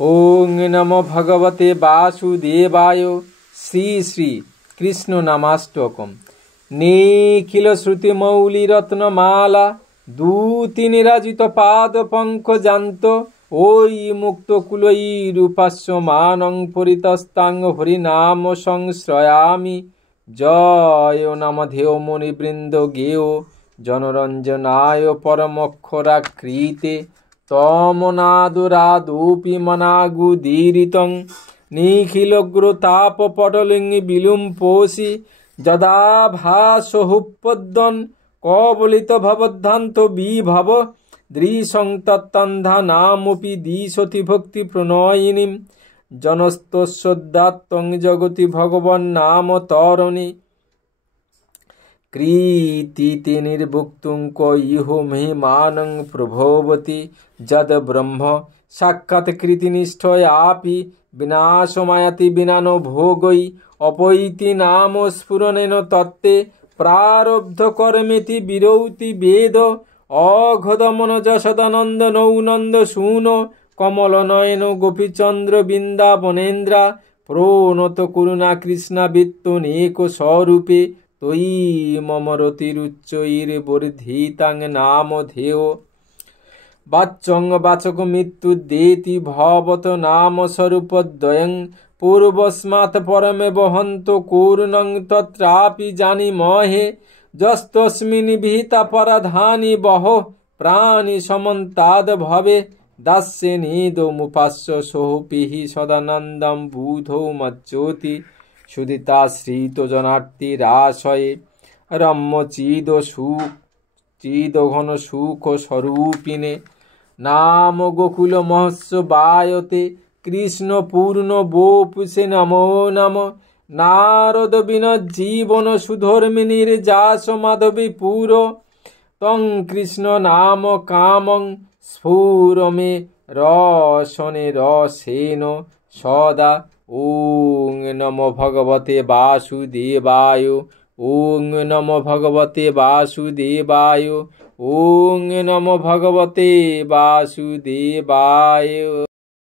ওং নমো ভগবতে বাসুদেবায়। শ্রী শ্রী কৃষ্ণ নামাষ্টকম। নিখিল শ্রুতি মৌলি রত্নমালা দূতি নিরাজিত পাদ পঙ্কজান্ত ওই মুক্ত কুলই রূপাস্যমানং পরিতস্তাং হরিনাম সংশ্রয়ামি। জয় নামধেয় মুনিবৃন্দ গেয় জনরঞ্জনায় পরমক্ষরাকৃতে তমনাদুরাদুপি মনাগুদীরিতং নিখিলগ্রতাপপটলিং বিলুম্পোষি যদা ভাসহুপদ্যন কবলিত ভবদ্ধান্ত বিভব দৃশং তত্তন্ধানামপি দিশতি ভক্তি প্রণয়িনীম জনস্তস্যোদাত্তং জগতি ভগবন্নাম তরণী কৃতিতে নির্ভুক্তুং ক ইহ মহিমানং প্রভবতি যদ ব্রহ্ম সাক্ষাৎকৃতিনিষ্ঠয়াপি বিনাশমায়াতি বিনানো ভোগৈ অপৈতি নাম স্ফুরণেন তত্ত্বে প্রারব্ধ কর্মেতি বিরৌতি বেদ অঘদমন যশদানন্দ নৌনন্দ শূন কমল নয়ন গোপীচন্দ্র বৃন্দাবনেন্দ্রা প্রণত করুণা কৃষ্ণাবৃত্তনেক স্বরূপে তৈ মম রতিরুচ্চৈর বর্ধিতাং নামধেয় বাচ্যং বাচক মৃত্যু দেতি ভবত নাম স্বরূপদ্বয়ং পূর্বস্মাৎ পরমে বহন্ত করুণং তত্রাপি জানিমহে যস্তস্মিन् বিহিতা পরাধানি বহ প্রাণী সমন্তাদ ভবে দাস্যে নেদমুপাস্য সোহপিহি সদানন্দম বুধৌ মজ্জোতি সুদিতাশ্রিত জনার্তিরাশয়ে রম্যচিদ সুখ চিদ ঘন সুখ স্বরূপিণে নাম গোকুল মহস্য বায়তে কৃষ্ণ পূর্ণ বোপুষে নমো নম নারদ বিনজ্জীবন সুধর্মিনীর যাস মাধবী পুর তং কৃষ্ণ নাম কামং স্ফুরমে রসনে রসেন সদা। ওং নমো ভগবতে বাসুদেবায়। ওং নমো ভগবতে বাসুদেবায়। ওং নমো ভগবতে বাসুদেবায়।